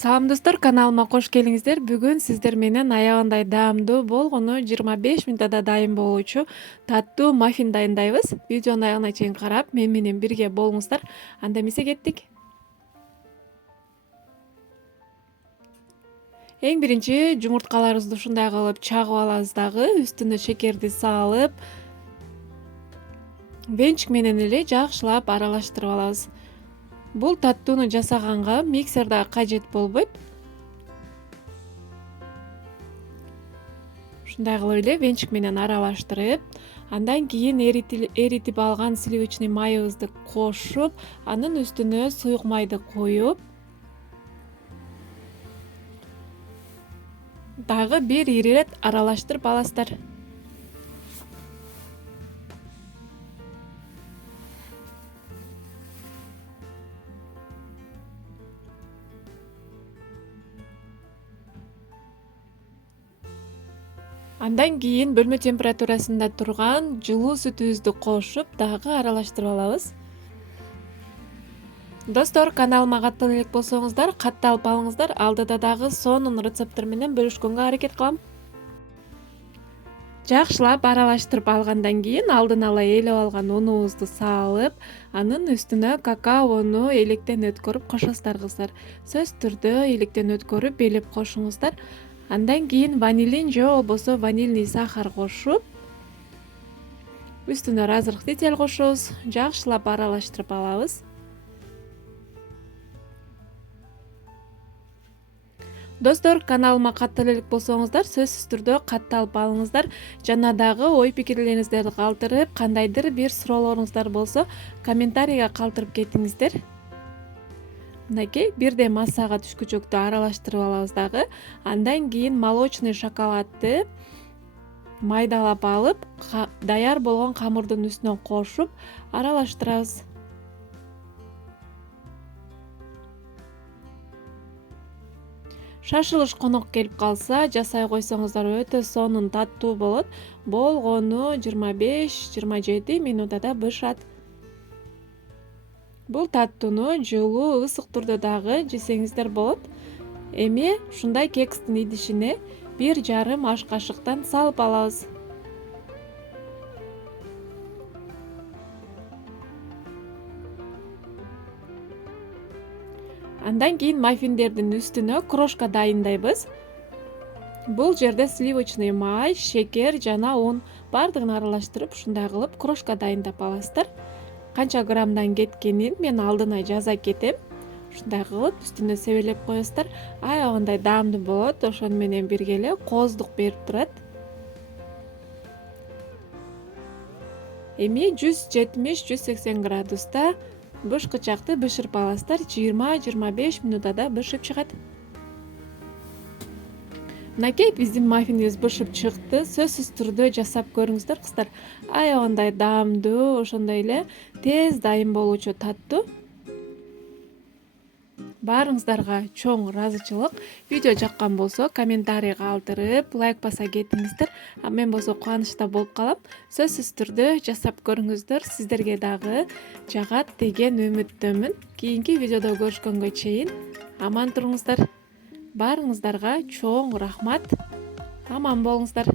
Салам достор, каналыма кош келиңиздер. Бүгүн сиздер менен аябандай даамдуу болгону 25 мүнөттө дайын болуучу таттуу маффин дайындайбыз. Видеону аягына чейин карап, мен менен бирге болуңуздар. Анда эмесе кеттик. Эң биринчи жумурткаларыбызды ушундай кылып чагып алабыз дагы, үстүнө шекерди салып, венчик менен эле жакшылап аралаштырып алабыз. Бул таттууну жасаганга миксер да кажет болбойт. Ушундай кылып эле венчик менен аралаштырып, андан кийин эритип алган сливочный майыбызды кошуп, анын үстүнө суюк майды коюп, дагы бир ирет аралаштырып аласыздар. Андан кийин бөлмө температурасында турган жылуу сүтүбүздү кошуп, дагы аралаштырып алабыз. Достор, каналыма каттал элек болсоңуздар, катталып алыңыздар. Алдыда дагы сонун рецепттер менен бөлүшкөнгө аракет кылам. Жакшылап аралаштырып алгандан кийин алдын ала ээлеп алган унубузду салып, анын үстүнө какаону электен өткөрүп кошосуздар кыздар. Сөзсүз түрдө электен өткөрүп ээлеп кошуңуздар. Андан кийин ванилин же болбосо ванильный сахар кошуп, үстүнө разрыхтитель кошобуз, жакшылап аралаштырып алабыз. Достор, каналыма каттал элек болсоңуздар, сөзсүз түрдө катталып алыңыздар. Жана дагы ой пикирлериңиздерди калтырып, кандайдыр бир суроолоруңуздар болсо, комментарийге калтырып кетиңиздер. Мынакей, бирдей массага түшкүчөктү аралаштырып алабыз дагы. Андан кийин молочный шоколадты майдалап алып, даяр болгон камырдын үстүнө кошуп аралаштырабыз. Шашылыш конок келип калса, жасай койсоңуздар өтө сонун таттуу болот. Болгону 25-27 минутада бышат. Бул таттууну жылуу, ысык турда дагы жесеңиздер болот. Эми ушундай кекстин идишине 1,5 аш кашыктан салып алабыз. Андан кийин маффиндердин үстүнө крошка дайындайбыз. Бул жерде сливочный май, шекер жана un бардыгын аралаштырып, ушундай кылып крошка дайындап аласыздар. Канча граммдан кеткенин мен алдына жаза кетем. Ушундай кылып үстүнө себелеп коесуздар. Аябандай даамдуу болот, ошону менен бирге эле кооздук берип турат. Эми 170-180 градуста бышкычакты бышырып аласыздар. 20-25 мүнөттө бышып чыгат. Мынакей, биздин маффинибиз бышып чыкты. Сөзсүз түрдө жасап көрүңүздөр кыздар. Аябандай даамдуу, ошондой эле тез дайын болуучу таттуу. Баарыңыздарга чоң ыраазычылык. Видео жаккан болсо комментарий калтырып, лайк баса кетиңиздер. Мен болсо кубанычта болуп калам. Сөзсүз түрдө жасап көрүңүздөр. Сиздерге дагы жагат деген үмүттөмүн. Кийинки видеодо көрүшкөнгө чейин аман туруңуздар. Баарыңыздарга чоң рахмат. Аман болуңуздар.